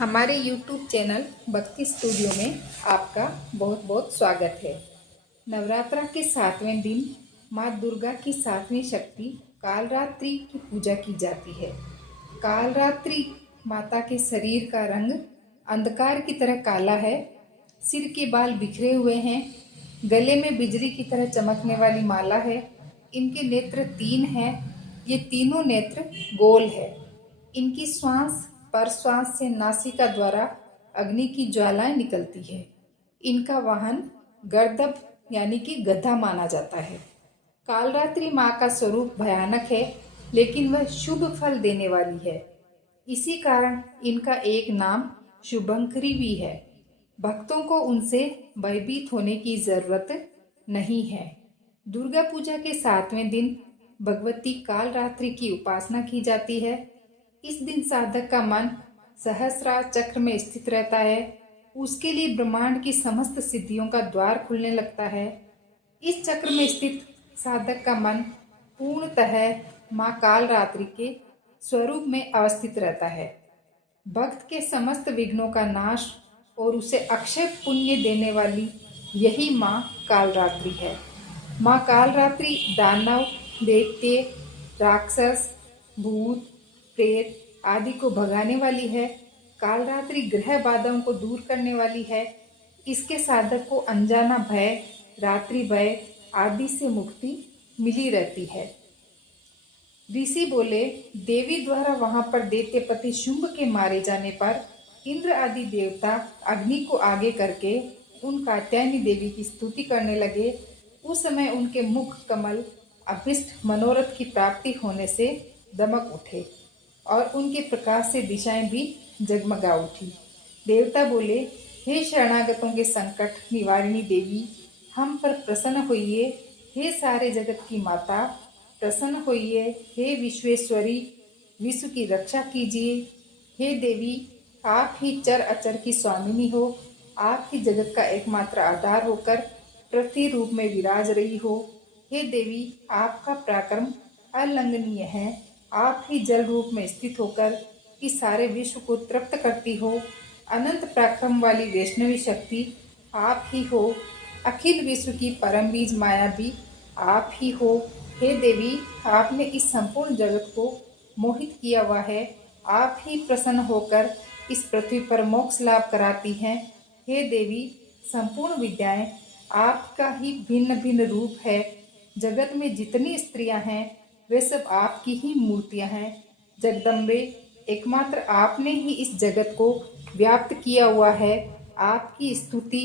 हमारे YouTube channel भक्ति studio में आपका बहुत बहुत स्वागत है। नवरात्रा के 7वें दिन माँ दुर्गा की 7वीं शक्ति कालरात्रि की पूजा की जाती है। कालरात्रि माता के शरीर का रंग अंधकार की तरह काला है, सिर के बाल बिखरे हुए हैं, गले में बिजली की तरह चमकने वाली माला है। इनके नेत्र 3 हैं, ये तीनों नेत्र गोल है। इनकी श्वास प्रश्वास से नासिका द्वारा अग्नि की ज्वालाएं निकलती है। इनका वाहन गर्दभ यानी कि गधा माना जाता है। कालरात्रि माँ का स्वरूप भयानक है, लेकिन वह शुभ फल देने वाली है। इसी कारण इनका एक नाम शुभंकरी भी है। भक्तों को उनसे भयभीत होने की जरूरत नहीं है। दुर्गा पूजा के 7वें दिन भगवती कालरात्रि की उपासना की जाती है। इस दिन साधक का मन सहस्रार चक्र में स्थित रहता है। उसके लिए ब्रह्मांड की समस्त सिद्धियों का द्वार खुलने लगता है। इस चक्र में स्थित साधक का मन पूर्णतः माँ कालरात्रि के स्वरूप में अवस्थित रहता है। भक्त के समस्त विघ्नों का नाश और उसे अक्षय पुण्य देने वाली यही माँ कालरात्रि है। माँ कालरात्रि दानव, दैत्य, राक्षस, भूत, प्रेत आदि को भगाने वाली है। कालरात्रि ग्रह बाधाओं को दूर करने वाली है। इसके साधक को अनजाना भय, रात्रि भय आदि से मुक्ति मिली रहती है। ऋषि बोले, देवी द्वारा वहां पर दैत्यपति शुंभ के मारे जाने पर इंद्र आदि देवता अग्नि को आगे करके उन कात्यायनी देवी की स्तुति करने लगे। उस समय उनके मुख कमल अभिष्ट मनोरथ की प्राप्ति होने से दमक उठे और उनके प्रकाश से दिशाएं भी जगमगा उठी। देवता बोले, हे शरणागतों के संकट निवारिणी देवी, हम पर प्रसन्न होइए। हे सारे जगत की माता, प्रसन्न होइए। हे विश्वेश्वरी, विश्व की रक्षा कीजिए। हे देवी, आप ही चर अचर की स्वामिनी हो। आप ही जगत का एकमात्र आधार होकर पृथ्वी रूप में विराज रही हो। हे देवी, आपका पराक्रम अल्लंघनीय है। आप ही जल रूप में स्थित होकर इस सारे विश्व को तृप्त करती हो। अनंत पराक्रम वाली वैष्णवी शक्ति आप ही हो। अखिल विश्व की परम बीज माया भी आप ही हो। हे देवी, आपने इस संपूर्ण जगत को मोहित किया हुआ है। आप ही प्रसन्न होकर इस पृथ्वी पर मोक्ष लाभ कराती हैं। हे देवी, संपूर्ण विद्याएं आपका ही भिन्न भिन्न रूप है। जगत में जितनी स्त्रियां हैं वे सब आपकी ही मूर्तियां हैं। जगदम्बे, एकमात्र आपने ही इस जगत को व्याप्त किया हुआ है। आपकी स्तुति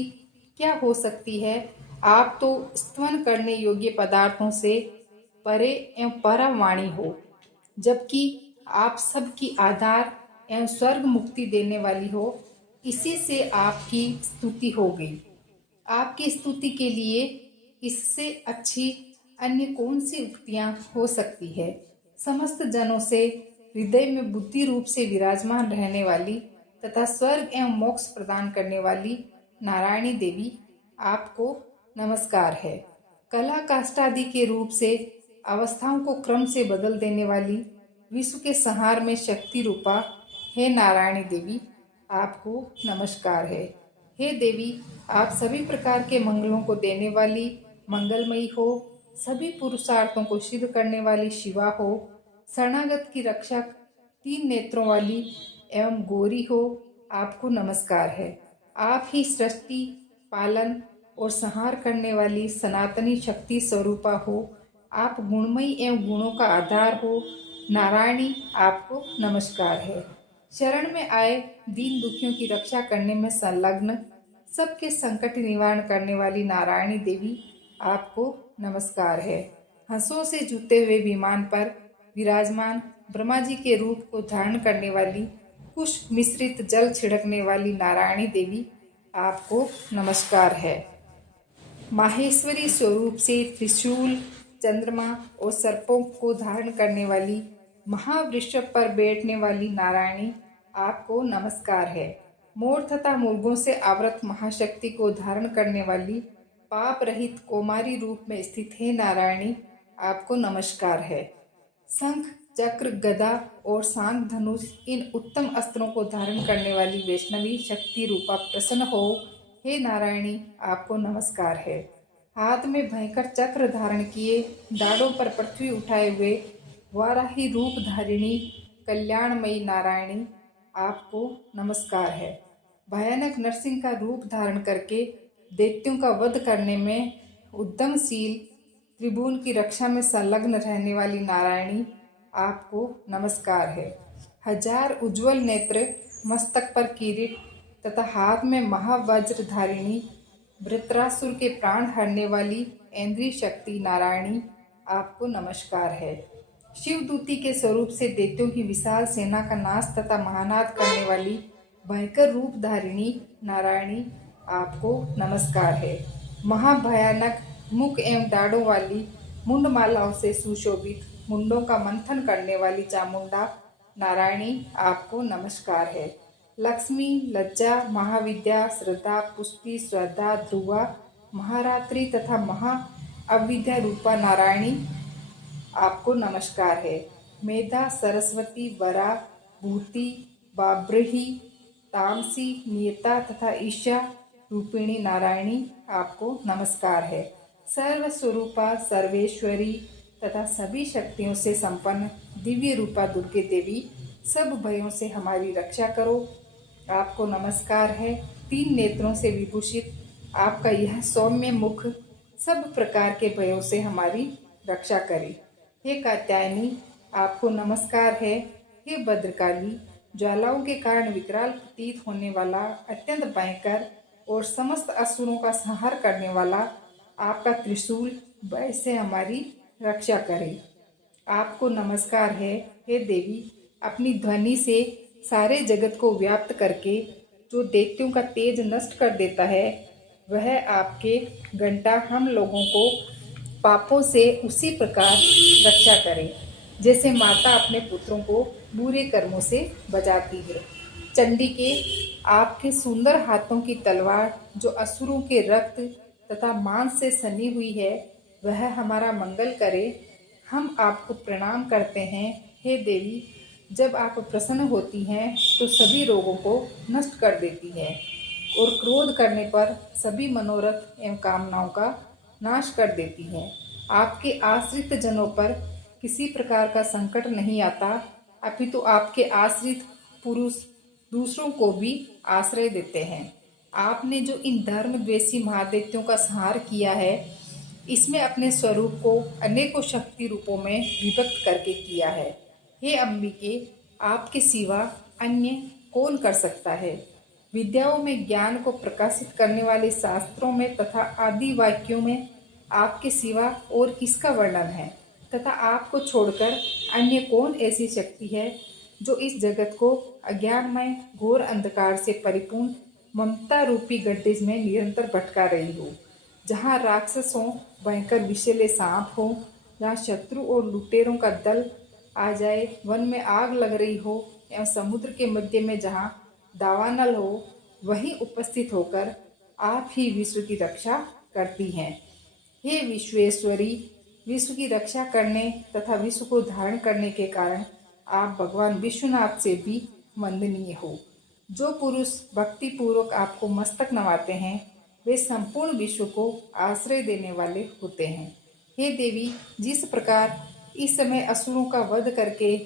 क्या हो सकती है। आप तो स्तवन करने योग्य पदार्थों से परे एवं परवाणी हो, जबकि आप सबकी आधार एवं स्वर्ग मुक्ति देने वाली हो। इसी से आपकी स्तुति हो गई। आपकी स्तुति के लिए इससे अच्छी अन्य कौन सी उक्तियां हो सकती है। समस्त जनों से हृदय में बुद्धि रूप से विराजमान रहने वाली तथा स्वर्ग एवं मोक्ष प्रदान करने वाली नारायणी देवी, आपको नमस्कार है। कला काष्ठादि के रूप से अवस्थाओं को क्रम से बदल देने वाली विश्व के संहार में शक्ति रूपा हे नारायणी देवी, आपको नमस्कार है। हे देवी, आप सभी प्रकार के मंगलों को देने वाली मंगलमयी हो। सभी पुरुषार्थों को सिद्ध करने वाली शिवा हो। शरणागत की रक्षक, 3 नेत्रों वाली एवं गौरी हो। आपको नमस्कार है। आप ही सृष्टि, पालन और संहार करने वाली सनातनी शक्ति स्वरूपा हो। आप गुणमयी एवं गुणों का आधार हो। नारायणी, आपको नमस्कार है। शरण में आए दीन दुखियों की रक्षा करने में संलग्न, सबके संकट निवारण करने वाली नारायणी देवी, आपको नमस्कार है। हंसों से जुते हुए विमान पर विराजमान ब्रह्मा जी के रूप को धारण करने वाली, कुश मिश्रित जल छिड़कने वाली नारायणी देवी, आपको नमस्कार है। माहेश्वरी स्वरूप से त्रिशूल, चंद्रमा और सर्पों को धारण करने वाली, महावृषभ पर बैठने वाली नारायणी, आपको नमस्कार है। मोर तथा मुर्गों से आवृत महाशक्ति को धारण करने वाली, पाप रहित कौमारी रूप में स्थित है नारायणी, आपको नमस्कार है। शंख, चक्र, गदा और शांग धनुष इन उत्तम अस्त्रों को धारण करने वाली वैष्णवी शक्ति रूपा प्रसन्न हो। हे नारायणी, आपको नमस्कार है। हाथ में भयंकर चक्र धारण किए, दाढ़ों पर पृथ्वी उठाए हुए वाराही रूप धारिणी कल्याणमयी नारायणी, आपको नमस्कार है। भयानक नरसिंह का रूप धारण करके दैत्यों का वध करने में उद्यमशील, त्रिभुवन की रक्षा में संलग्न रहने वाली नारायणी, आपको नमस्कार है। हजार उज्जवल नेत्र, मस्तक पर किरीट तथा हाथ में महावज्र धारिणी, वृत्रासुर के प्राण हरने वाली ऐन्द्री शक्ति नारायणी, आपको नमस्कार है। शिवदूती के स्वरूप से दैत्यों की विशाल सेना का नाश तथा महानाद करने वाली भयंकर रूप धारिणी नारायणी, आपको नमस्कार है। महाभयानक मुख एवं दाढ़ों वाली, मुंडमालाओं से सुशोभित, मुंडों का मंथन करने वाली चामुंडा नारायणी, आपको नमस्कार है। लक्ष्मी, लज्जा, महाविद्या, श्रद्धा, पुष्टि, श्रद्धा, ध्रुवा, महारात्रि तथा महा अविद्या रूपा नारायणी, आपको नमस्कार है। मेधा, सरस्वती, वरा, भूति, बाब्रही, तामसी, नियता तथा ईशा रूपिणी नारायणी, आपको नमस्कार है। सर्वस्वरूपा, सर्वेश्वरी तथा सभी शक्तियों से संपन्न दिव्य रूपा दुर्गे देवी, सब भयों से हमारी रक्षा करो, आपको नमस्कार है। 3 नेत्रों से विभूषित आपका यह सौम्य मुख सब प्रकार के भयों से हमारी रक्षा करे। हे कात्यायनी, आपको नमस्कार है। हे भद्रकाली, ज्वालाओं के कारण विकराल प्रतीत होने वाला, अत्यंत भयंकर और समस्त असुरों का संहार करने वाला आपका त्रिशूल भय से हमारी रक्षा करे, आपको नमस्कार है। हे देवी, अपनी ध्वनि से सारे जगत को व्याप्त करके जो दैत्यों का तेज नष्ट कर देता है, वह आपके घंटा हम लोगों को पापों से उसी प्रकार रक्षा करे जैसे माता अपने पुत्रों को बुरे कर्मों से बचाती है। चंडी के आपके सुंदर हाथों की तलवार जो असुरों के रक्त तथा मांस से सनी हुई है, वह हमारा मंगल करे। हम आपको प्रणाम करते हैं। हे देवी, जब आप प्रसन्न होती हैं तो सभी रोगों को नष्ट कर देती हैं और क्रोध करने पर सभी मनोरथ एवं कामनाओं का नाश कर देती हैं। आपके आश्रित जनों पर किसी प्रकार का संकट नहीं आता, अपितु आपके आश्रित पुरुष दूसरों को भी आश्रय देते हैं। आपने जो इन धर्म द्वेषी महादैत्यों का संहार किया है, इसमें अपने स्वरूप को अनेकों शक्ति रूपों में विभक्त करके किया है। हे अंबिके, आपके सिवा अन्य कौन कर सकता है? विद्याओं में ज्ञान को प्रकाशित करने वाले शास्त्रों में तथा आदि वाक्यों में आपके सिवा और किसका वर्णन है? तथा आपको छोड़कर अन्य कौन ऐसी शक्ति है जो इस जगत को अज्ञानमय घोर अंधकार से परिपूर्ण ममता रूपी गड्ढे में निरंतर भटका रही हो, जहाँ राक्षसों भयंकर विषैले सांप हो, जहाँ शत्रु और लुटेरों का दल आ जाए, वन में आग लग रही हो एवं समुद्र के मध्य में जहाँ दावानल हो, वहीं उपस्थित होकर आप ही विश्व की रक्षा करती हैं। हे विश्वेश्वरी, विश्व की रक्षा करने तथा विश्व को धारण करने के कारण आप भगवान विश्वनाथ से भी वंदनीय हो। जो पुरुष भक्ति पूर्वक आपको मस्तक नवाते हैं, वे संपूर्ण विश्व को आश्रय देने वाले होते हैं। हे देवी, जिस प्रकार इस समय असुरों का वध करके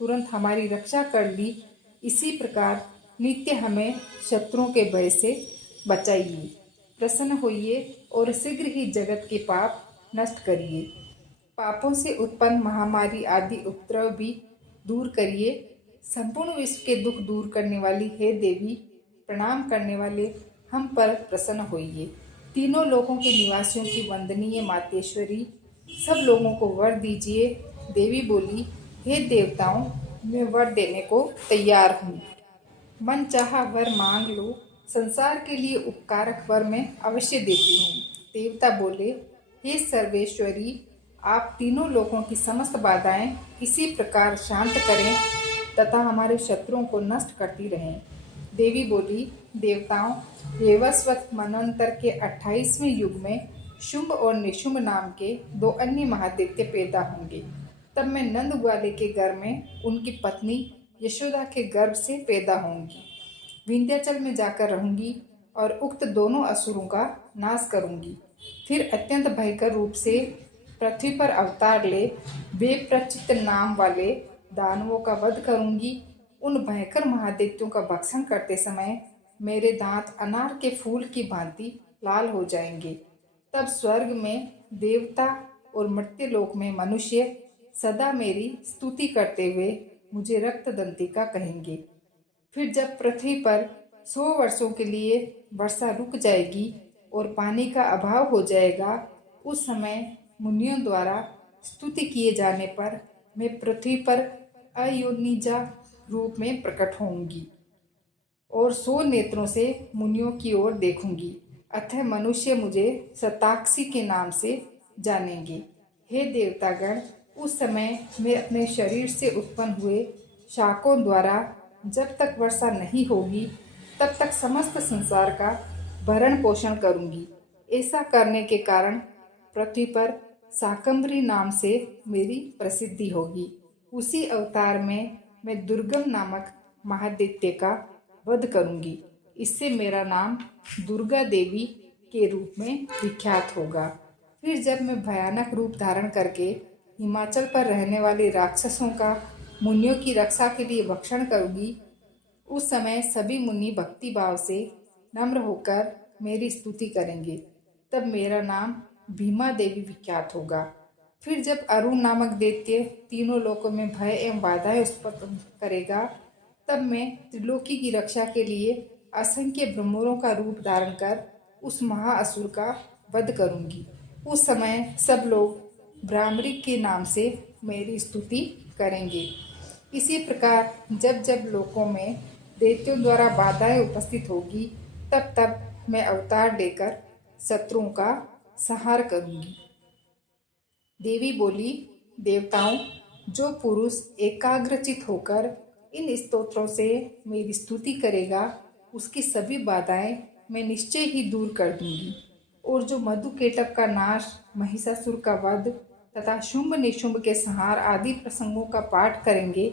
तुरंत हमारी रक्षा कर ली, इसी प्रकार नित्य हमें शत्रुओं के भय से बचाइए। प्रसन्न होइए और शीघ्र ही जगत के पाप नष्ट करिए। पापों से उत्पन्न महामारी आदि उपद्रव भी दूर करिए। संपूर्ण विश्व के दुख दूर करने वाली हे देवी, प्रणाम करने वाले हम पर प्रसन्न होइए। तीनों लोकों के निवासियों की वंदनीय मातेश्वरी, सब लोगों को वर दीजिए। देवी बोली, हे देवताओं, मैं वर देने को तैयार हूँ। मन चाहा वर मांग लो, संसार के लिए उपकारक वर मैं अवश्य देती हूँ। देवता बोले, हे सर्वेश्वरी, आप तीनों लोकों की समस्त बाधाएं इसी प्रकार शांत करें तथा हमारे शत्रुओं को नष्ट करती रहें। देवी बोली, देवताओं, वैवस्वत मनवंतर के 28वें युग में शुंभ और निशुंभ नाम के 2 अन्य महादैत्य पैदा होंगे। तब मैं नंद ग्वाले के घर में उनकी पत्नी यशोदा के गर्भ से पैदा होंगी। विंध्याचल में जाकर रहूंगी और उक्त दोनों असुरों का नाश करूंगी। फिर अत्यंत भयंकर रूप से पृथ्वी पर अवतार ले वेप्रचित नाम वाले दानवों का वध करूंगी। उन भयंकर महादैत्यों का भक्षण करते समय मेरे दांत अनार के फूल की भांति लाल हो जाएंगे। तब स्वर्ग में देवता और मर्त्यलोक में मनुष्य सदा मेरी स्तुति करते हुए मुझे रक्तदंतिका कहेंगे। फिर जब पृथ्वी पर 100 वर्षों के लिए वर्षा रुक जाएगी और पानी का अभाव हो जाएगा, उस समय मुनियों द्वारा स्तुति किए जाने पर मैं पृथ्वी पर अयोनिजा रूप में प्रकट होंगी और 100 नेत्रों से मुनियों की ओर देखूंगी। अतः मनुष्य मुझे शताक्षी के नाम से जानेंगे। हे देवतागण, उस समय मैं अपने शरीर से उत्पन्न हुए शाकों द्वारा जब तक वर्षा नहीं होगी तब तक समस्त संसार का भरण पोषण करूंगी। ऐसा करने के कारण पृथ्वी पर शाकंभरी नाम से मेरी प्रसिद्धि होगी। उसी अवतार में मैं दुर्गम नामक महादैत्य का वध करूंगी। इससे मेरा नाम दुर्गा देवी के रूप में विख्यात होगा। फिर जब मैं भयानक रूप धारण करके हिमाचल पर रहने वाले राक्षसों का मुनियों की रक्षा के लिए भक्षण करूंगी, उस समय सभी मुनि भक्ति भाव से नम्र होकर मेरी स्तुति करेंगे। तब मेरा नाम भीमा देवी विख्यात होगा। फिर जब अरुण नामक दैत्य तीनों लोकों में भय एवं बाधाएं उत्पन्न करेगा, तब मैं त्रिलोकी की रक्षा के लिए असंख्य ब्रह्मों का रूप धारण कर उस महाअसुर का वध करूंगी। उस समय सब लोग ब्राह्मणी के नाम से मेरी स्तुति करेंगे। इसी प्रकार जब जब लोकों में दैत्यों द्वारा बाधाएं उपस्थित होगी, तब तब मैं अवतार लेकर शत्रुओं का संहार करूंगी। देवी बोली, देवताओं, जो पुरुष एकाग्रचित होकर इन स्तोत्रों से मेरी स्तुति करेगा, उसकी सभी बाधाएं मैं निश्चय ही दूर कर दूंगी। और जो मधुकेटक का नाश, महिषासुर का वध तथा शुंभ निशुंभ के संहार आदि प्रसंगों का पाठ करेंगे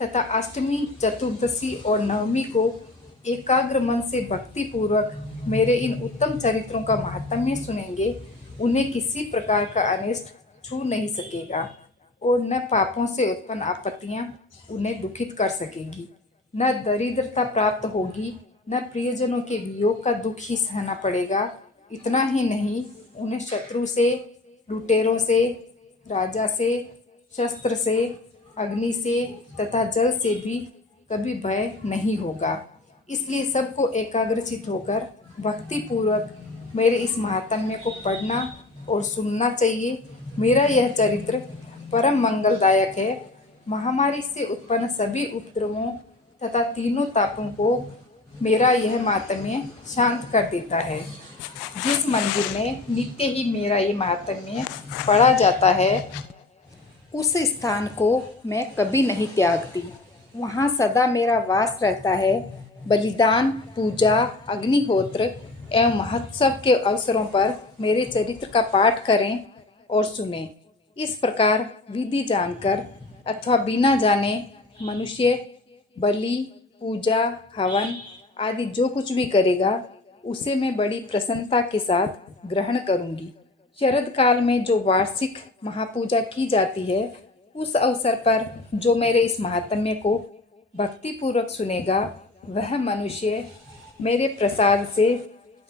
तथा अष्टमी, चतुर्दशी और नवमी को एकाग्र मन से भक्ति पूर्वक मेरे इन उत्तम चरित्रों का महात्म्य सुनेंगे, उन्हें किसी प्रकार का अनिष्ट छू नहीं सकेगा और न पापों से उत्पन्न आपत्तियां उन्हें दुखित कर सकेगी, न दरिद्रता प्राप्त होगी, न प्रियजनों के वियोग का दुख ही सहना पड़ेगा। इतना ही नहीं, उन्हें शत्रु से, लुटेरों से, राजा से, शस्त्र से, अग्नि से तथा जल से भी कभी भय नहीं होगा। इसलिए सबको एकाग्रचित होकर भक्ति पूर्वक मेरे इस महात्म्य को पढ़ना और सुनना चाहिए। मेरा यह चरित्र परम मंगलदायक है। महामारी से उत्पन्न सभी उपद्रवों तथा तीनों तापों को मेरा यह महात्म्य शांत कर देता है। जिस मंदिर में नित्य ही मेरा ये महात्म्य पढ़ा जाता है, उस स्थान को मैं कभी नहीं त्यागती। वहाँ सदा मेरा वास रहता है। बलिदान, पूजा, अग्निहोत्र एवं महोत्सव के अवसरों पर मेरे चरित्र का पाठ करें और सुने। इस प्रकार विधि जानकर अथवा बिना जाने मनुष्य बलि, पूजा, हवन आदि जो कुछ भी करेगा, उसे मैं बड़ी प्रसन्नता के साथ ग्रहण करूंगी। शरद काल में जो वार्षिक महापूजा की जाती है, उस अवसर पर जो मेरे इस महात्म्य को भक्ति पूर्वक सुनेगा, वह मनुष्य मेरे प्रसाद से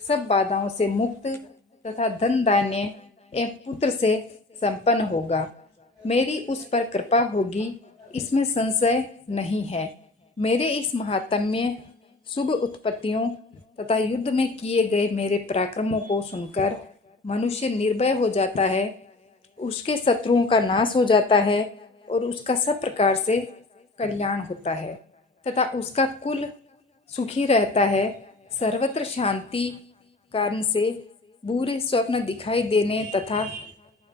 सब बाधाओं से मुक्त तथा धन धान्य एवं पुत्र से संपन्न होगा। मेरी उस पर कृपा होगी, इसमें संशय नहीं है। मेरे इस महात्म्य, शुभ उत्पत्तियों तथा युद्ध में किए गए मेरे पराक्रमों को सुनकर मनुष्य निर्भय हो जाता है, उसके शत्रुओं का नाश हो जाता है और उसका सब प्रकार से कल्याण होता है तथा उसका कुल सुखी रहता है। सर्वत्र शांति कारण से बुरे स्वप्न दिखाई देने तथा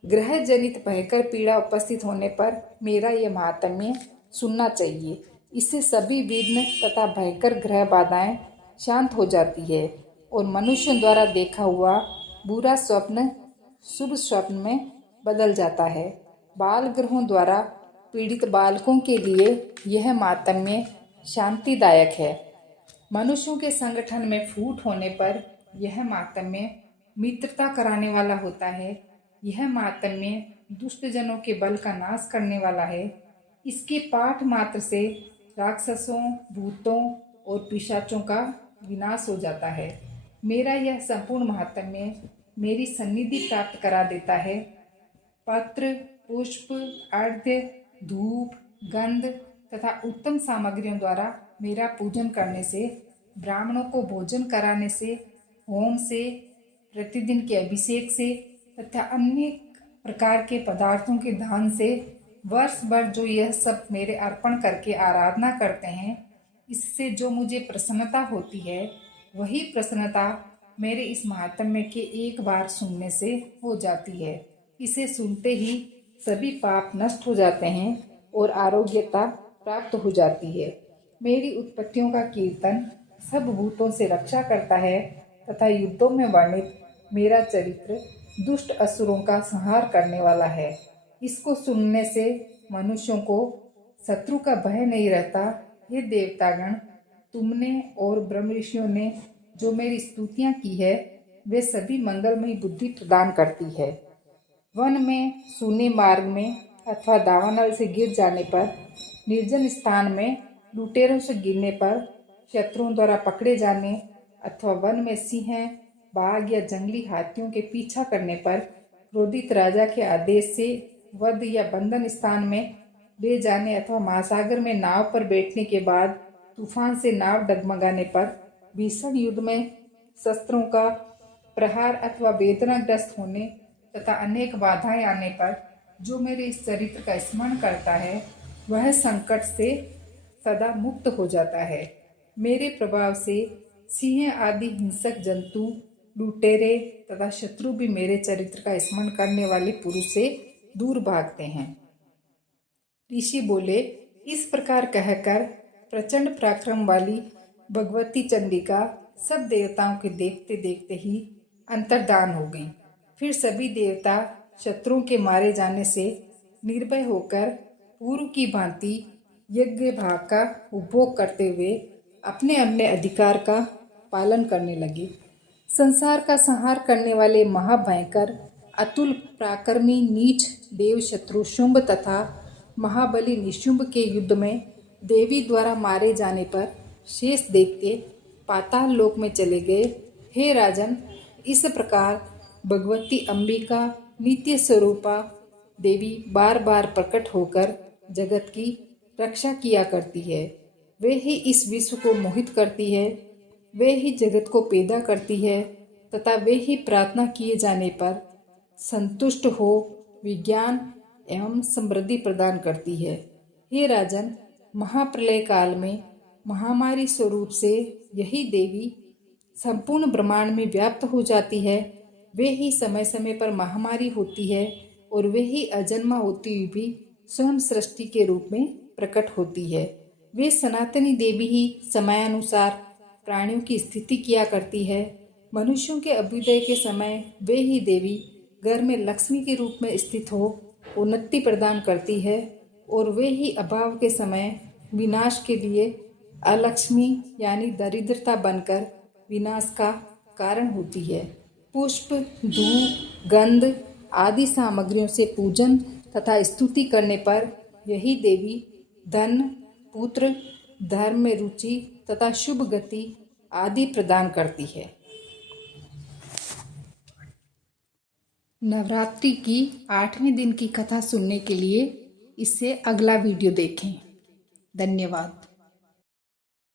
ग्रह जनित भयंकर पीड़ा उपस्थित होने पर मेरा यह महात्म्य सुनना चाहिए। इससे सभी विघ्न तथा भयंकर ग्रह बाधाएं शांत हो जाती है और मनुष्यों द्वारा देखा हुआ बुरा स्वप्न शुभ स्वप्न में बदल जाता है। बाल ग्रहों द्वारा पीड़ित बालकों के लिए यह मातम्य शांतिदायक है। मनुष्यों के संगठन में फूट होने पर यह मातम्य मित्रता कराने वाला होता है। यह मातम्य दुष्टजनों के बल का नाश करने वाला है। इसके पाठ मात्र से राक्षसों, भूतों और पिशाचों का विनाश हो जाता है। मेरा यह संपूर्ण माहात्म्य मेरी सन्निधि प्राप्त करा देता है। पत्र, पुष्प, अर्घ्य, धूप, गंध तथा उत्तम सामग्रियों द्वारा मेरा पूजन करने से, ब्राह्मणों को भोजन कराने से, होम से, प्रतिदिन के अभिषेक से तथा अन्य प्रकार के पदार्थों के दान से वर्ष भर जो यह सब मेरे अर्पण करके आराधना करते हैं, इससे जो मुझे प्रसन्नता होती है, वही प्रसन्नता मेरे इस महात्म्य के एक बार सुनने से हो जाती है। इसे सुनते ही सभी पाप नष्ट हो जाते हैं और आरोग्यता प्राप्त हो जाती है। मेरी उत्पत्तियों का कीर्तन सब भूतों से रक्षा करता है तथा युद्धों में वर्णित मेरा चरित्र दुष्ट असुरों का संहार करने वाला है। इसको सुनने से मनुष्यों को शत्रु का भय नहीं रहता। हे देवतागण, तुमने और ब्रह्म ऋषियों ने जो मेरी स्तुतियां की है, वे सभी मंगलमयी बुद्धि प्रदान करती है। वन में, सूने मार्ग में अथवा दावानल से गिर जाने पर, निर्जन स्थान में लुटेरों से गिरने पर, शत्रुओं द्वारा पकड़े जाने अथवा वन में सिंह, बाघ या जंगली हाथियों के पीछा करने पर, क्रोधित राजा के आदेश से वध या बंधन स्थान में ले जाने अथवा महासागर में नाव पर बैठने के बाद तूफान से नाव डगमगाने पर, भीषण युद्ध में शस्त्रों का प्रहार अथवा वेदनाग्रस्त होने तथा अनेक बाधाएं आने पर जो मेरे इस चरित्र का स्मरण करता है, वह संकट से सदा मुक्त हो जाता है। मेरे प्रभाव से सिंह आदि हिंसक जंतु, लुटेरे तथा शत्रु भी मेरे चरित्र का स्मरण करने वाले पुरुष से दूर भागते हैं। ऋषि बोले, इस प्रकार कहकर प्रचंड पराक्रम वाली भगवती चंडिका सब देवताओं के देखते देखते ही अंतर्धान हो गई। फिर सभी देवता शत्रुओं के मारे जाने से निर्भय होकर पूर्व की भांति यज्ञ भाग का उपभोग करते हुए अपने अपने अधिकार का पालन करने लगे। संसार का संहार करने वाले महाभयंकर अतुल पराक्रमी नीच देव शत्रु शुंभ तथा महाबली निशुंभ के युद्ध में देवी द्वारा मारे जाने पर शेष देखते पाताल लोक में चले गए। हे राजन, इस प्रकार भगवती अंबिका नित्य स्वरूपा देवी बार बार प्रकट होकर जगत की रक्षा किया करती है। वे ही इस विश्व को मोहित करती है, वे ही जगत को पैदा करती है तथा वे ही प्रार्थना किए जाने पर संतुष्ट हो विज्ञान एवं समृद्धि प्रदान करती है। हे राजन, महाप्रलय काल में महामारी स्वरूप से यही देवी संपूर्ण ब्रह्मांड में व्याप्त हो जाती है। वे ही समय समय पर महामारी होती है और वे ही अजन्मा होती हुई भी स्वयं सृष्टि के रूप में प्रकट होती है। वे सनातनी देवी ही समयानुसार प्राणियों की स्थिति किया करती है। मनुष्यों के अभ्युदय के समय वे ही देवी घर में लक्ष्मी के रूप में स्थित हो उन्नति प्रदान करती है और वे ही अभाव के समय विनाश के लिए अलक्ष्मी यानी दरिद्रता बनकर विनाश का कारण होती है। पुष्प, धूप, गंध आदि सामग्रियों से पूजन तथा स्तुति करने पर यही देवी धन, पुत्र, धर्म में रुचि तथा शुभ गति आदि प्रदान करती है। नवरात्रि की 8वें दिन की कथा सुनने के लिए इससे अगला वीडियो देखें। धन्यवाद।